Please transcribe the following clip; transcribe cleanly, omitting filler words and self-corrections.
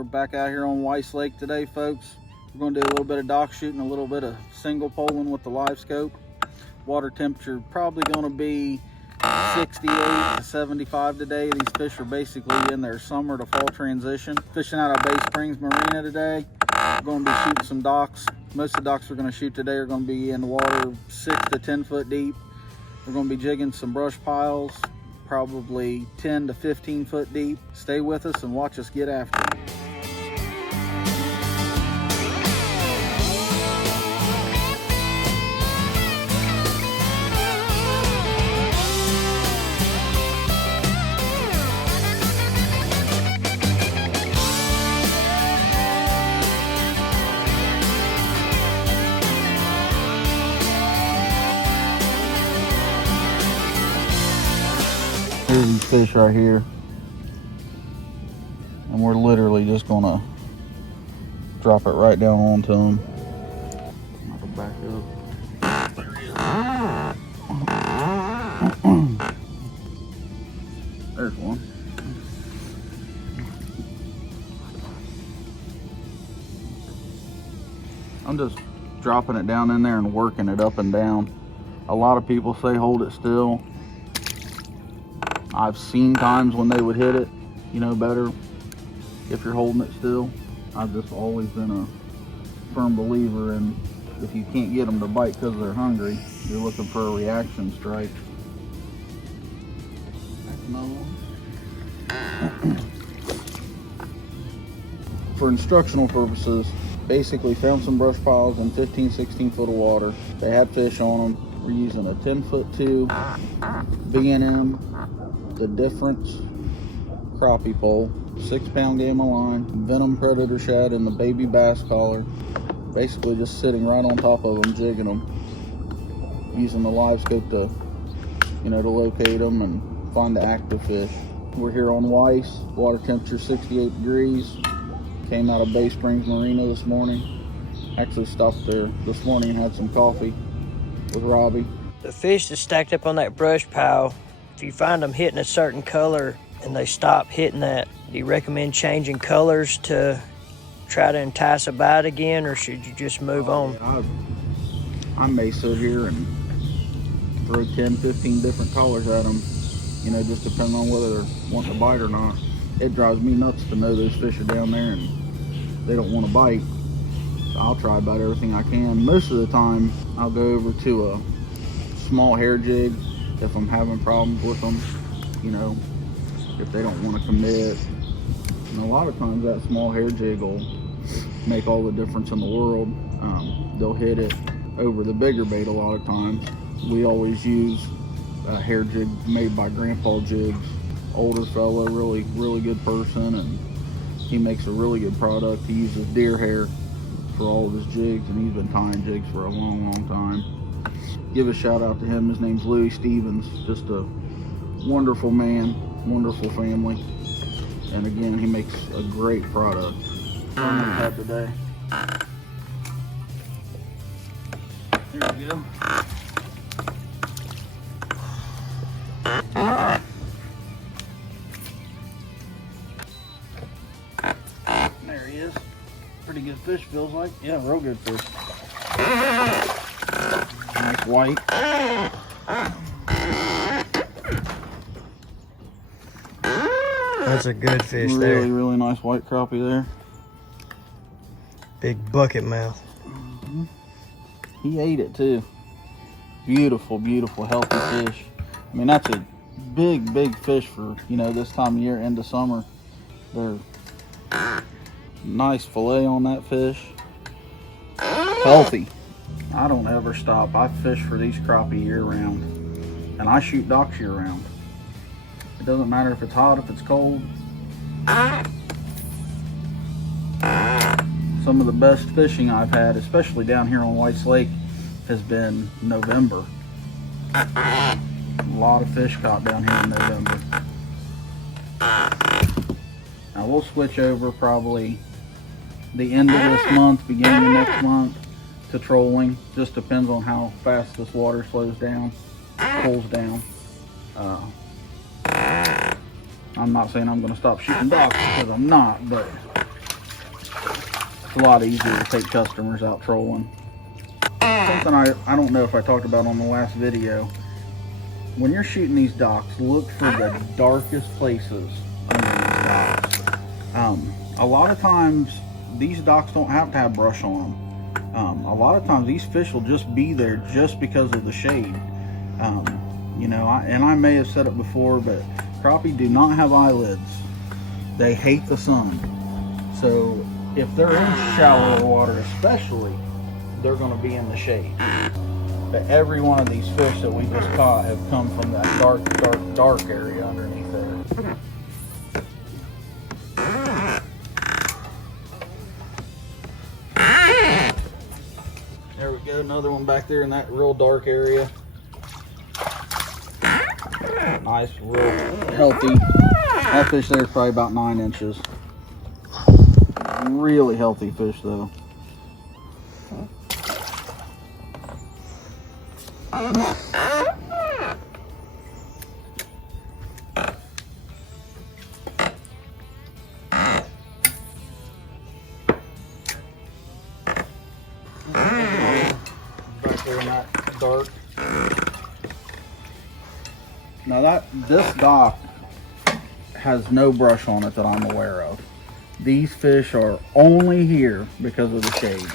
We're back out here on Weiss Lake today, folks. We're going to do a little bit of dock shooting, a little bit of single poling with the live scope. Water temperature probably going to be 68 to 75 today. These fish are basically in their summer to fall transition. Fishing out of Bay Springs Marina today. We're going to be shooting some docks. Most of the docks we're going to shoot today are going to be in the water 6 to 10 foot deep. We're going to be jigging some brush piles, probably 10 to 15 foot deep. Stay with us and watch us get after it. Here's these fish right here, and we're literally just gonna drop it right down onto them. I'll back up. There he is. There's one. I'm just dropping it down in there and working it up and down. A lot of people say hold it still. I've seen times when they would hit it, you know, better if you're holding it still. I've just always been a firm believer in if you can't get them to bite because they're hungry, you're looking for a reaction strike. That's another one. For instructional purposes, basically found some brush piles in 15-16 foot of water. They had fish on them. We're using a 10-foot tube, B&M, the difference crappie pole, 6-pound game of line, venom predator shad, and the baby bass collar. Basically just sitting right on top of them, jigging them, using the live scope to, you know, to locate them and find the active fish. We're here on Weiss, water temperature 68 degrees. Came out of Bay Springs Marina this morning. Actually stopped there this morning and had some coffee with Robbie. The fish that's stacked up on that brush pile, if you find them hitting a certain color and they stop hitting that, do you recommend changing colors to try to entice a bite again, or should you just move on? Yeah, I may sit here and throw 10, 15 different colors at them, you know, just depending on whether they're wanting to bite or not. It drives me nuts to know those fish are down there and they don't want to bite. So I'll try about everything I can. Most of the time, I'll go over to a small hair jig if I'm having problems with them, you know, if they don't want to commit. And a lot of times that small hair jig will make all the difference in the world. They'll hit it over the bigger bait a lot of times. We always use a hair jig made by Grandpa Jigs. Older fella, really good person, and he makes a really good product. He uses deer hair for all of his jigs, and he's been tying jigs for a long time. Give a shout out to him. His name's Louis Stevens. Just a wonderful man, wonderful family, and again, he makes a great product. What I'm gonna have today. There we go. There he is. Pretty good fish, feels like. Yeah, real good fish. Nice white. That's a good fish there. Really nice white crappie there. Big bucket mouth. Mm-hmm. He ate it too. Beautiful, healthy fish. I mean, that's a big fish for, you know, this time of year, end of summer. They're nice fillet on that fish. Healthy. I don't ever stop. I fish for these crappie year round, and I shoot docks year round. It doesn't matter if it's hot, if it's cold. Some of the best fishing I've had, especially down here on Weiss Lake, has been November. A lot of fish caught down here in November. Now we'll switch over probably the end of this month, beginning of next month, to trolling. Just depends on how fast this water slows down, cools down. I'm not saying I'm going to stop shooting docks, because I'm not, but It's a lot easier to take customers out trolling. Something I don't know if I talked about on the last video. When you're shooting these docks, look for the darkest places under these docks. A lot of times, these docks don't have to have brush on them. A lot of times, these fish will just be there just because of the shade. You know, I may have said it before, but crappie do not have eyelids. They hate the sun. So if they're in shallower water especially, they're going to be in the shade. But every one of these fish that we just caught have come from that dark area underneath there. There we go, another one back there in that real dark area. Nice, real healthy. That fish there is probably about 9 inches. Really healthy fish though. Back there in that dark. Now this dock has no brush on it that I'm aware of. These fish are only here because of the shade.